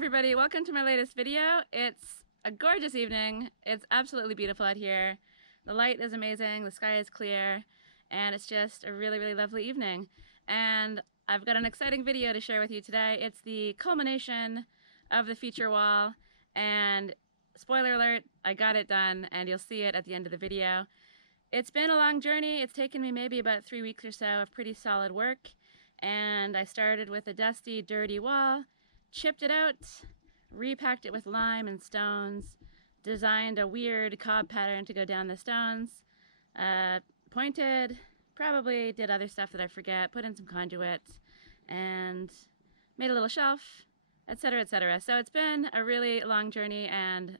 everybody, welcome to my latest video. It's a gorgeous evening. It's absolutely beautiful out here. The light is amazing, the sky is clear, and it's just a really lovely evening. And I've got an exciting video to share with you today. It's the culmination of the feature wall, and spoiler alert, I got it done, and you'll see it at the end of the video. It's been a long journey. It's taken me maybe about 3 weeks or so of pretty solid work, and I started with a dusty, dirty wall, chipped it out, repacked it with lime and stones, designed a weird cob pattern to go down the stones, pointed, probably did other stuff that I forget, put in some conduit, and made a little shelf, etc., etc. So it's been a really long journey, and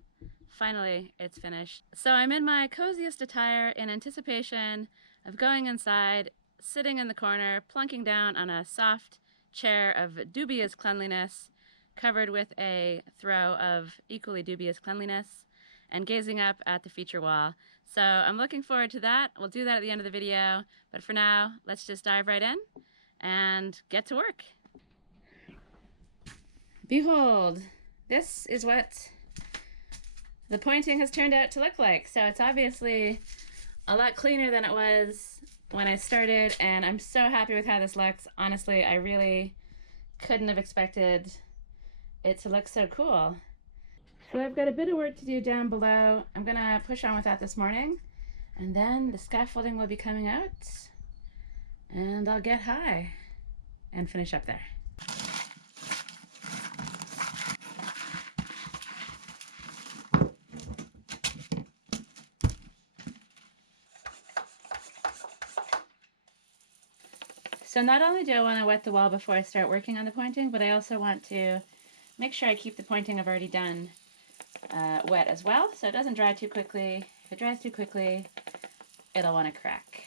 finally it's finished. So I'm in my coziest attire in anticipation of going inside, sitting in the corner, plunking down on a soft chair of dubious cleanliness, covered with a throw of equally dubious cleanliness, and gazing up at the feature wall. So I'm looking forward to that. We'll do that at the end of the video, but for now, let's just dive right in and get to work. Behold, this is what the pointing has turned out to look like. So it's obviously a lot cleaner than it was when I started, and I'm so happy with how this looks. Honestly, I really couldn't have expected it to look so cool. So I've got a bit of work to do down below. I'm gonna push on with that this morning, and then the scaffolding will be coming out, and I'll get high and finish up there. So not only do I want to wet the wall before I start working on the pointing, but I also want to make sure I keep the pointing I've already done wet as well, so it doesn't dry too quickly. If it dries too quickly, it'll want to crack.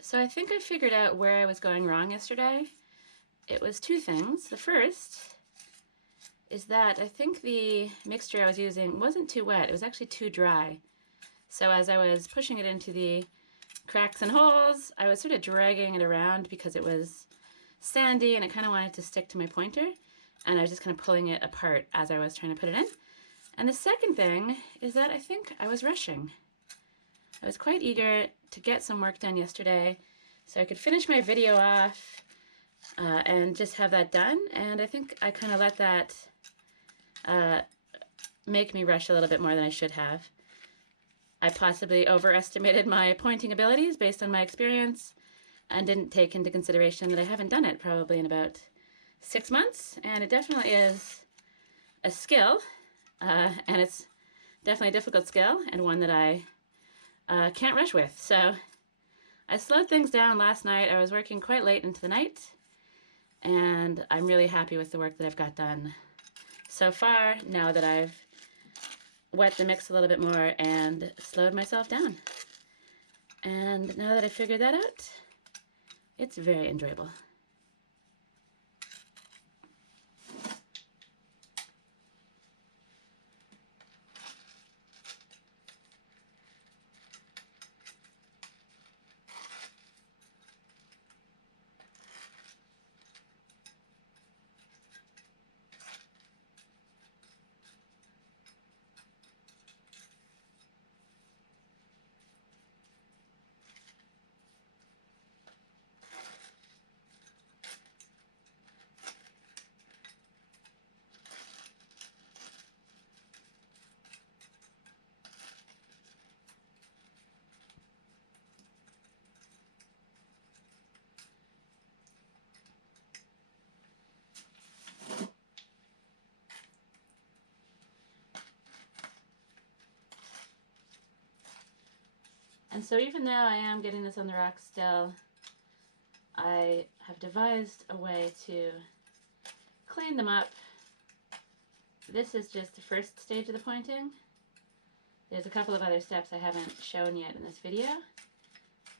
So I think I figured out where I was going wrong yesterday. It was two things. The first is that I think the mixture I was using wasn't too wet. It was actually too dry. So as I was pushing it into the cracks and holes, I was sort of dragging it around because it was sandy and I kind of wanted to stick to my pointer, and I was just kind of pulling it apart as I was trying to put it in. And the second thing is that I think I was rushing. I was quite eager to get some work done yesterday so I could finish my video off and just have that done, and I think I kind of let that make me rush a little bit more than I should have. I possibly overestimated my pointing abilities based on my experience and didn't take into consideration that I haven't done it probably in about 6 months, and it definitely is a skill, and it's definitely a difficult skill and one that I can't rush with. So I slowed things down last night. I was working quite late into the night, and I'm really happy with the work that I've got done so far now that I've wet the mix a little bit more and slowed myself down. And now that I figured that out, it's very enjoyable. And so even though I am getting this on the rocks still, I have devised a way to clean them up. This is just the first stage of the pointing. There's a couple of other steps I haven't shown yet in this video.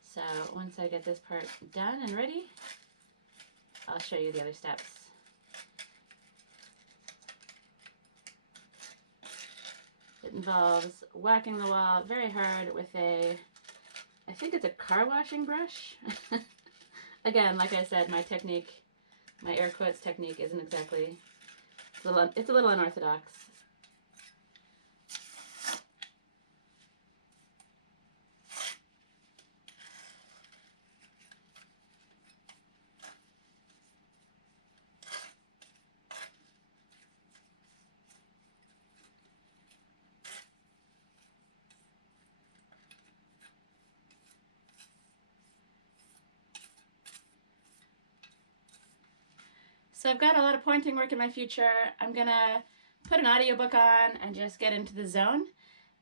So once I get this part done and ready, I'll show you the other steps. It involves whacking the wall very hard with I think it's a car washing brush. Again, like I said, my technique, my air quotes technique isn't exactly, it's a little unorthodox. So I've got a lot of pointing work in my future. I'm gonna put an audiobook on and just get into the zone.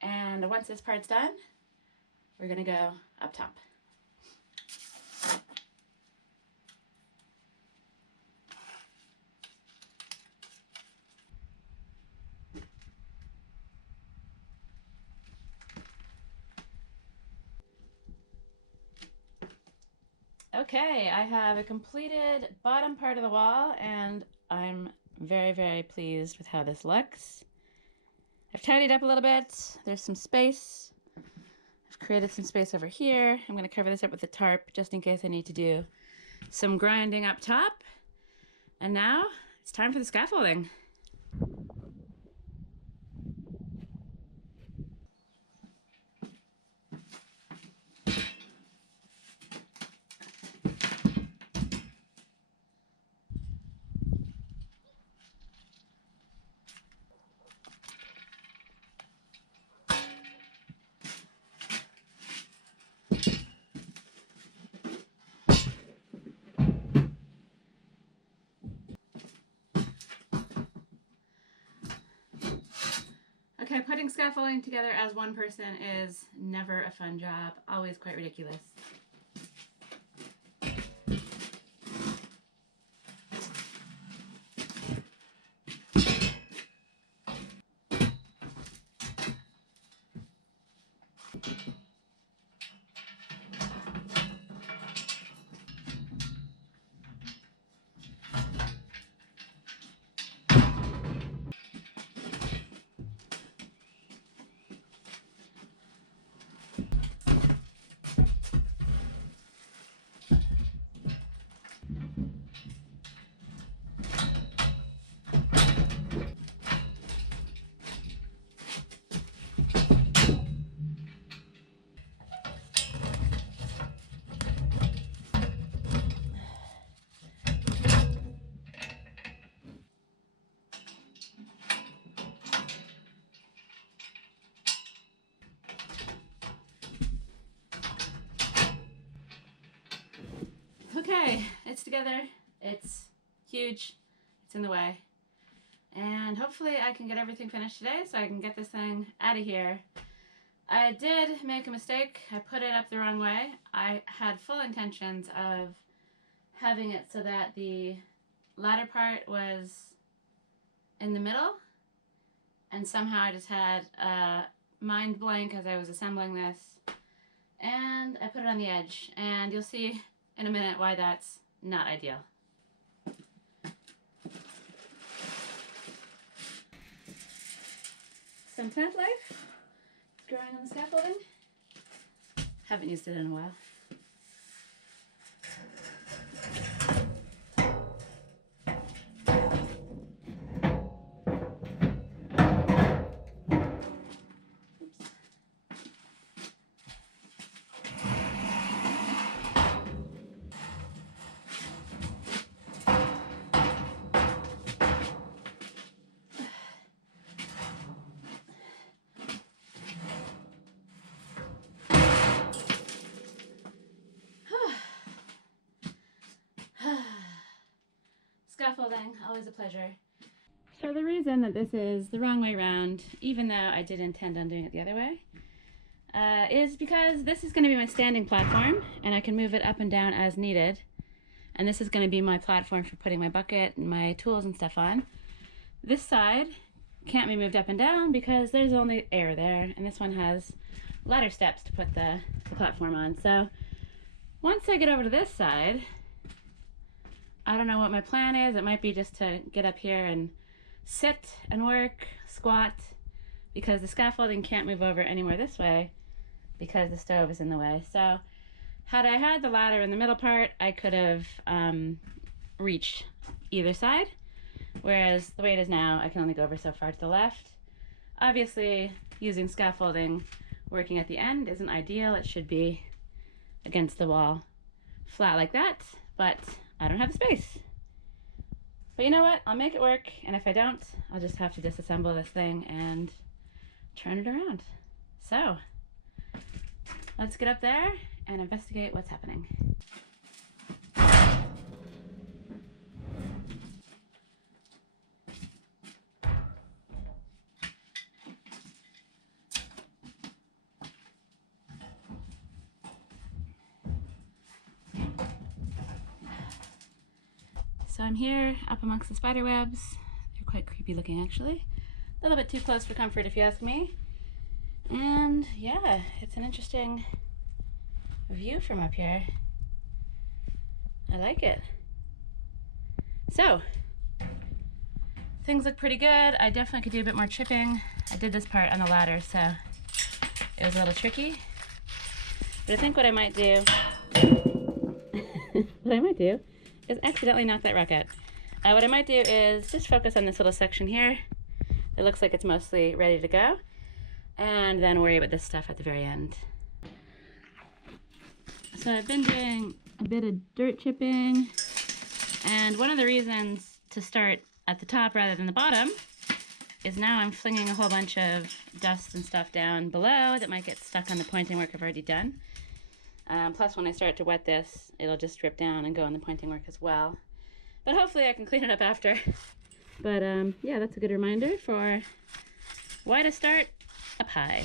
And once this part's done, we're gonna go up top. Okay, I have a completed bottom part of the wall and I'm very, very pleased with how this looks. I've tidied up a little bit. There's some space. I've created some space over here. I'm going to cover this up with a tarp just in case I need to do some grinding up top. And now it's time for the scaffolding. Okay, putting scaffolding together as one person is never a fun job, always quite ridiculous. Okay, it's together. It's huge. It's in the way. And hopefully I can get everything finished today so I can get this thing out of here. I did make a mistake. I put it up the wrong way. I had full intentions of having it so that the ladder part was in the middle, and somehow I just had a mind blank as I was assembling this, and I put it on the edge, and you'll see in a minute why that's not ideal. Some plant life growing on the scaffolding. Haven't used it in a while. Scaffolding, always a pleasure. So the reason that this is the wrong way around, even though I did intend on doing it the other way, is because this is going to be my standing platform, and I can move it up and down as needed. And this is going to be my platform for putting my bucket and my tools and stuff on. This side can't be moved up and down because there's only air there, and this one has ladder steps to put the platform on. So once I get over to this side, I don't know what my plan is. It might be just to get up here and sit and work, squat, because the scaffolding can't move over anywhere this way because the stove is in the way. So had I had the ladder in the middle part, I could have reached either side. Whereas the way it is now, I can only go over so far to the left. Obviously, using scaffolding working at the end isn't ideal. It should be against the wall, flat like that, but I don't have the space. But you know what? I'll make it work, and if I don't, I'll just have to disassemble this thing and turn it around. So, let's get up there and investigate what's happening. So I'm here up amongst the spider webs. They're quite creepy looking, actually. A little bit too close for comfort, if you ask me. And yeah, it's an interesting view from up here. I like it. So, things look pretty good. I definitely could do a bit more chipping. I did this part on the ladder, so it was a little tricky. But I think what I might do, is accidentally knock that rock out. What I might do is just focus on this little section here. It looks like it's mostly ready to go. And then worry about this stuff at the very end. So I've been doing a bit of dirt chipping. And one of the reasons to start at the top rather than the bottom is now I'm flinging a whole bunch of dust and stuff down below that might get stuck on the pointing work I've already done. Plus, when I start to wet this, it'll just drip down and go on the pointing work as well. But hopefully I can clean it up after. But yeah, that's a good reminder for why to start up high.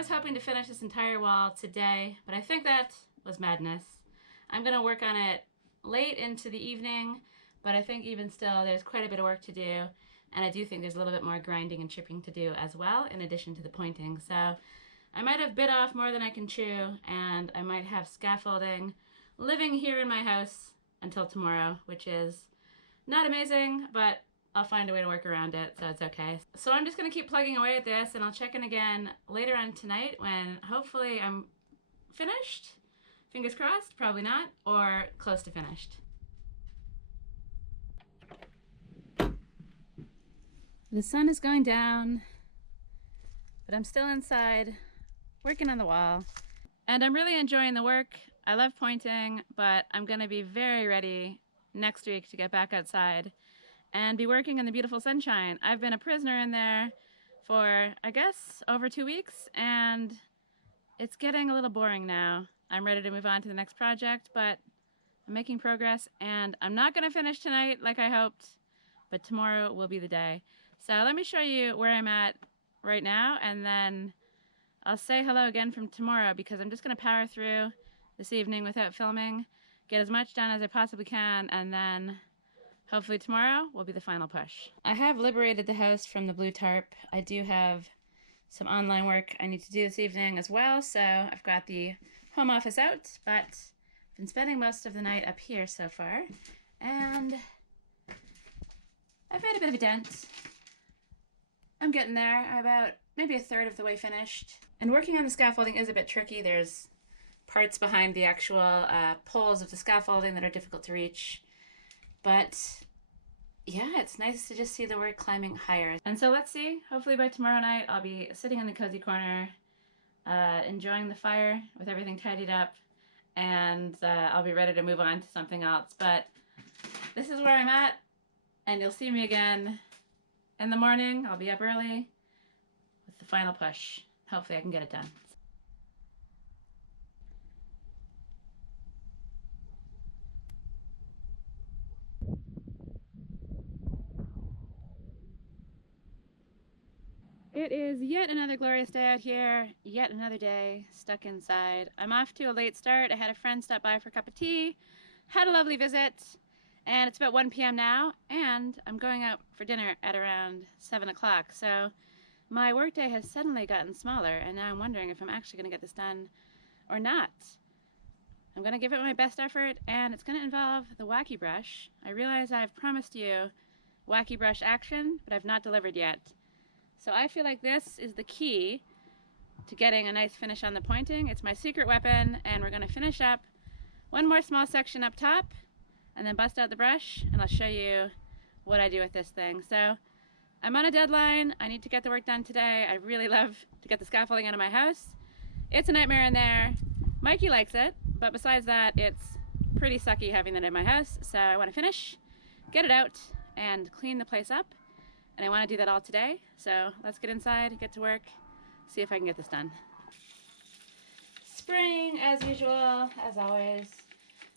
was hoping to finish this entire wall today, but I think that was madness. I'm going to work on it late into the evening, but I think even still there's quite a bit of work to do, and I do think there's a little bit more grinding and chipping to do as well, in addition to the pointing. So I might have bit off more than I can chew, and I might have scaffolding living here in my house until tomorrow, which is not amazing, but I'll find a way to work around it, so it's okay. So I'm just gonna keep plugging away at this, and I'll check in again later on tonight when hopefully I'm finished. Fingers crossed, probably not, or close to finished. The sun is going down, but I'm still inside working on the wall, and I'm really enjoying the work. I love pointing, but I'm gonna be very ready next week to get back outside and be working in the beautiful sunshine. I've been a prisoner in there for, I guess, over 2 weeks, and it's getting a little boring now. I'm ready to move on to the next project, but I'm making progress, and I'm not gonna finish tonight like I hoped, but tomorrow will be the day. So let me show you where I'm at right now, and then I'll say hello again from tomorrow, because I'm just gonna power through this evening without filming, get as much done as I possibly can, and then hopefully tomorrow will be the final push. I have liberated the house from the blue tarp. I do have some online work I need to do this evening as well, so I've got the home office out, but I've been spending most of the night up here so far, and I've made a bit of a dent. I'm getting there. I'm about maybe a third of the way finished. And working on the scaffolding is a bit tricky. There's parts behind the actual poles of the scaffolding that are difficult to reach. But yeah, it's nice to just see the work climbing higher. And so let's see, hopefully by tomorrow night I'll be sitting in the cozy corner, enjoying the fire with everything tidied up, and I'll be ready to move on to something else. But this is where I'm at, and you'll see me again in the morning. I'll be up early with the final push. Hopefully I can get it done. It is yet another glorious day out here, yet another day stuck inside. I'm off to a late start. I had a friend stop by for a cup of tea, had a lovely visit, and it's about 1 p.m. now, and I'm going out for dinner at around 7 o'clock. So my workday has suddenly gotten smaller, and now I'm wondering if I'm actually going to get this done or not. I'm going to give it my best effort, and it's going to involve the Wacky brush. I realize I've promised you Wacky brush action, but I've not delivered yet. So I feel like this is the key to getting a nice finish on the pointing. It's my secret weapon, and we're going to finish up one more small section up top and then bust out the brush, and I'll show you what I do with this thing. So I'm on a deadline. I need to get the work done today. I really love to get the scaffolding out of my house. It's a nightmare in there. Mikey likes it, but besides that, it's pretty sucky having that in my house. So I want to finish, get it out, and clean the place up. And I want to do that all today, so let's get inside, get to work, see if I can get this done. Spring, as usual, as always.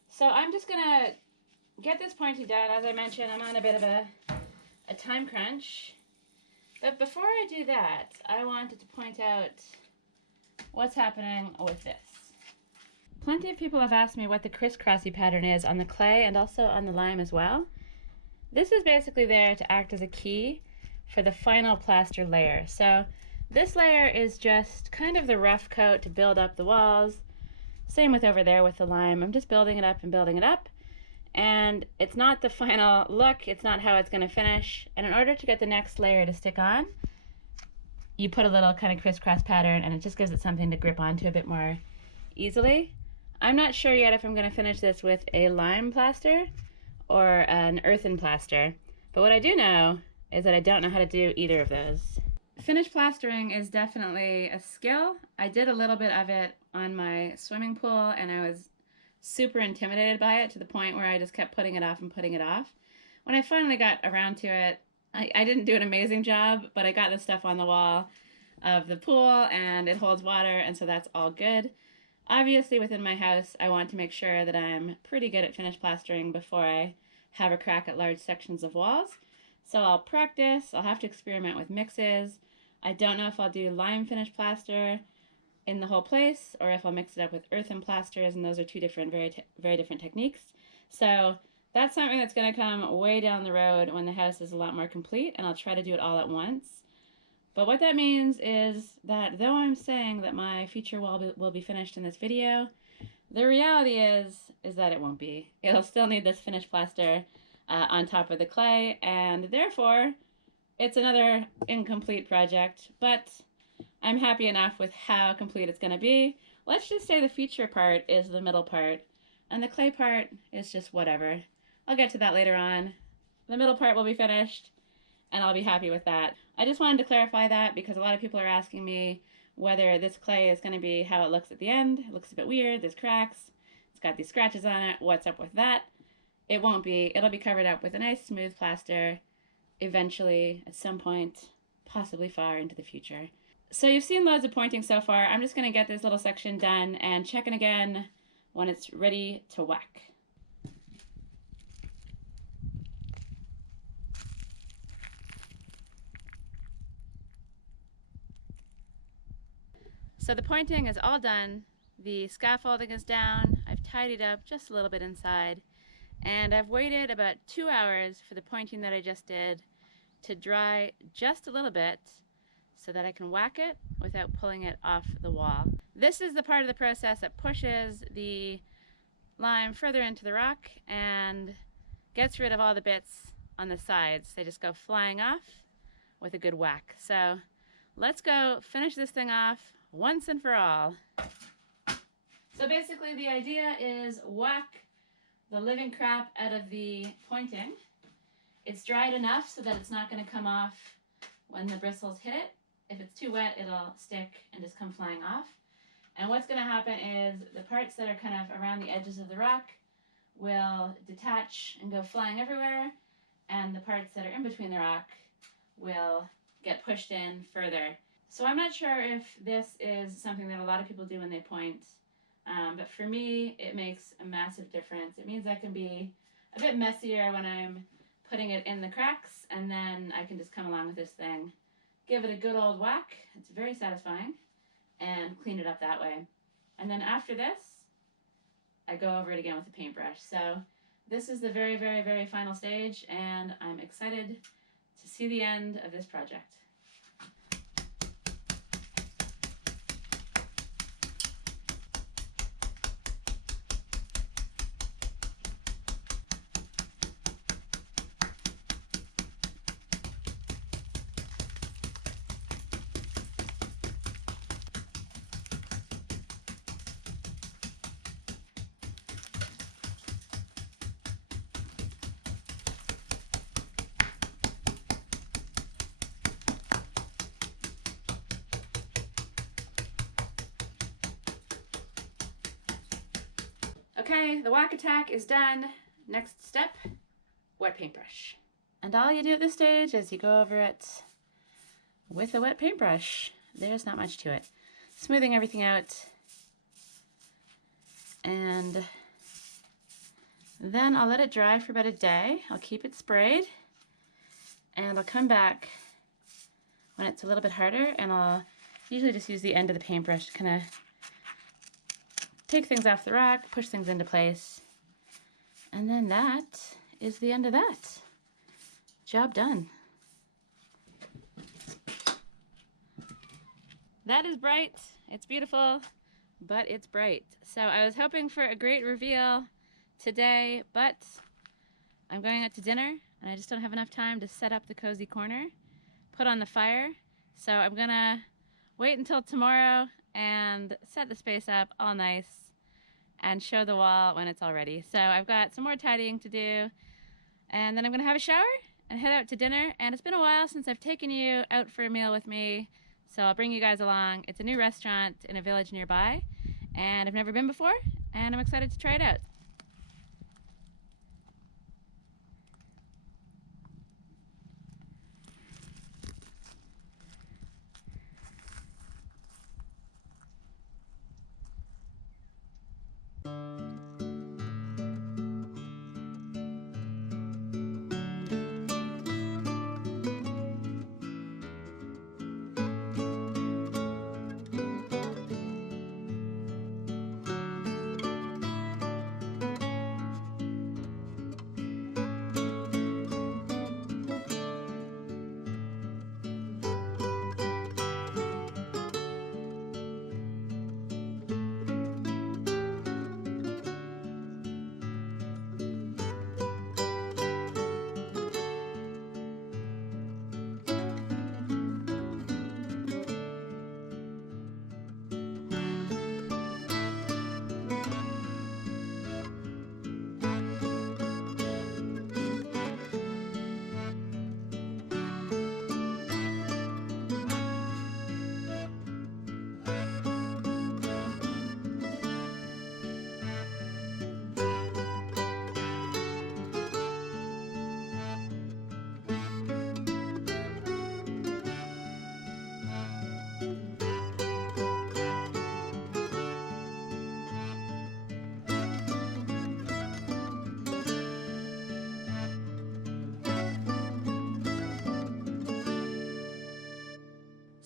So I'm just gonna get this pointing done. As I mentioned, I'm on a bit of a time crunch. But before I do that, I wanted to point out what's happening with this. Plenty of people have asked me what the crisscrossy pattern is on the clay and also on the lime as well. This is basically there to act as a key for the final plaster layer. So this layer is just kind of the rough coat to build up the walls. Same with over there with the lime. I'm just building it up and building it up. And it's not the final look, it's not how it's going to finish. And in order to get the next layer to stick on, you put a little kind of crisscross pattern, and it just gives it something to grip onto a bit more easily. I'm not sure yet if I'm going to finish this with a lime plaster or an earthen plaster. But what I do know is that I don't know how to do either of those. Finish plastering is definitely a skill. I did a little bit of it on my swimming pool, and I was super intimidated by it to the point where I just kept putting it off and putting it off. When I finally got around to it, I didn't do an amazing job, but I got the stuff on the wall of the pool, and it holds water, and so that's all good. Obviously, within my house, I want to make sure that I'm pretty good at finish plastering before I have a crack at large sections of walls. So I'll practice, I'll have to experiment with mixes. I don't know if I'll do lime finish plaster in the whole place, or if I'll mix it up with earthen plasters, and those are two different, very different techniques. So That's something that's going to come way down the road when the house is a lot more complete, and I'll try to do it all at once. But what that means is that though I'm saying that my feature wall will be finished in this video, the reality is that it won't be. It'll still need this finished plaster on top of the clay, and therefore it's another incomplete project, but I'm happy enough with how complete it's going to be. Let's just say the feature part is the middle part, and the clay part is just whatever. I'll get to that later on. The middle part will be finished, and I'll be happy with that. I just wanted to clarify that because a lot of people are asking me whether this clay is going to be how it looks at the end. It looks a bit weird. There's cracks. It's got these scratches on it. What's up with that? It won't be. It'll be covered up with a nice smooth plaster eventually, at some point, possibly far into the future. So you've seen loads of pointing so far. I'm just going to get this little section done and check in again when it's ready to whack. So the pointing is all done. The scaffolding is down. I've tidied up just a little bit inside. And I've waited about 2 hours for the pointing that I just did to dry just a little bit so that I can whack it without pulling it off the wall. This is the part of the process that pushes the lime further into the rock and gets rid of all the bits on the sides. They just go flying off with a good whack. So let's go finish this thing off once and for all. So basically the idea is whack the living crap out of the pointing. It's dried enough so that it's not going to come off when the bristles hit it. If it's too wet, it'll stick and just come flying off. And what's going to happen is the parts that are kind of around the edges of the rock will detach and go flying everywhere, and the parts that are in between the rock will get pushed in further. So I'm not sure if this is something that a lot of people do when they point, but for me it makes a massive difference. It means I can be a bit messier when I'm putting it in the cracks, and then I can just come along with this thing, give it a good old whack, it's very satisfying, and clean it up that way. And then after this, I go over it again with a paintbrush. So this is the very, very, very final stage, and I'm excited to see the end of this project. Okay, the whack attack is done. Next step, wet paintbrush. And all you do at this stage is you go over it with a wet paintbrush. There's not much to it. Smoothing everything out. And then I'll let it dry for about a day. I'll keep it sprayed. And I'll come back when it's a little bit harder, and I'll usually just use the end of the paintbrush to kind of take things off the rock, push things into place, and then that is the end of that. Job done. That is bright. It's beautiful, but it's bright. So I was hoping for a great reveal today, but I'm going out to dinner, and I just don't have enough time to set up the cozy corner, put on the fire. So I'm gonna wait until tomorrow and set the space up all nice and show the wall when it's all ready. So I've got some more tidying to do, and then I'm gonna have a shower and head out to dinner. And it's been a while since I've taken you out for a meal with me, so I'll bring you guys along. It's a new restaurant in a village nearby, and I've never been before, and I'm excited to try it out.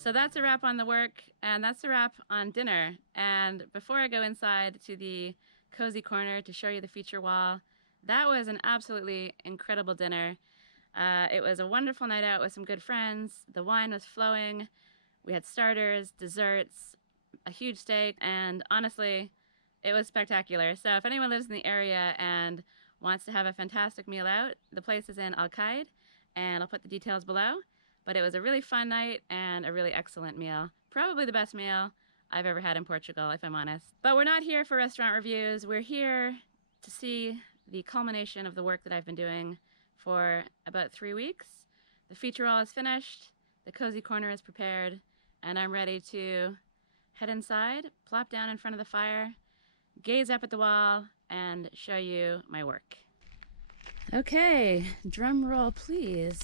So that's a wrap on the work, and that's a wrap on dinner. And before I go inside to the cozy corner to show you the feature wall, that was an absolutely incredible dinner. It was a wonderful night out with some good friends. The wine was flowing. We had starters, desserts, a huge steak, and honestly, it was spectacular. So if anyone lives in the area and wants to have a fantastic meal out, the place is in Alcaide, and I'll put the details below. But it was a really fun night and a really excellent meal. Probably the best meal I've ever had in Portugal, if I'm honest. But we're not here for restaurant reviews. We're here to see the culmination of the work that I've been doing for about 3 weeks. The feature wall is finished, the cozy corner is prepared, and I'm ready to head inside, plop down in front of the fire, gaze up at the wall, and show you my work. Okay, drum roll please.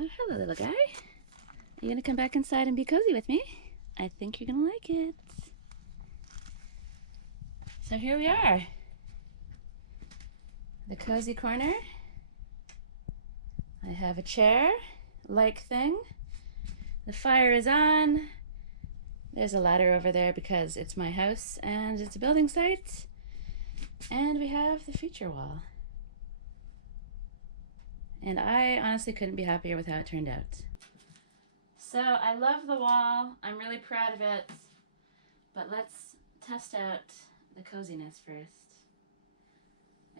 Oh, hello little guy. Are you gonna come back inside and be cozy with me? I think you're gonna like it. So here we are. The cozy corner. I have a chair-like thing. The fire is on. There's a ladder over there because it's my house and it's a building site. And we have the feature wall. And I honestly couldn't be happier with how it turned out. So I love the wall. I'm really proud of it. But let's test out the coziness first.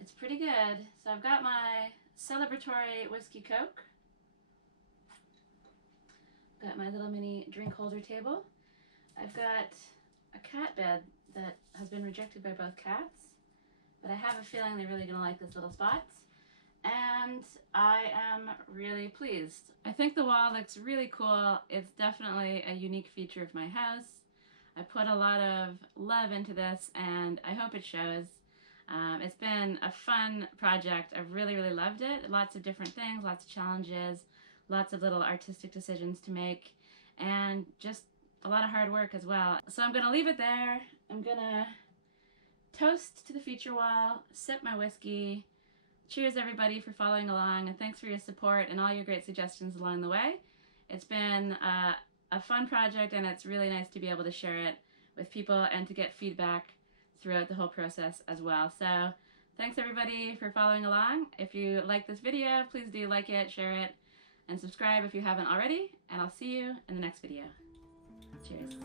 It's pretty good. So I've got my celebratory whiskey Coke. Got my little mini drink holder table. I've got a cat bed that has been rejected by both cats, but I have a feeling they're really gonna like this little spot. And I am really pleased. I think the wall looks really cool. It's definitely a unique feature of my house. I put a lot of love into this and I hope it shows. It's been a fun project. I've really, really loved it. Lots of different things, lots of challenges, lots of little artistic decisions to make, and just a lot of hard work as well. So I'm gonna leave it there. I'm gonna toast to the feature wall, sip my whiskey. Cheers everybody for following along, and thanks for your support and all your great suggestions along the way. It's been a fun project, and it's really nice to be able to share it with people and to get feedback throughout the whole process as well. So thanks everybody for following along. If you like this video, please do like it, share it, and subscribe if you haven't already, and I'll see you in the next video. Cheers.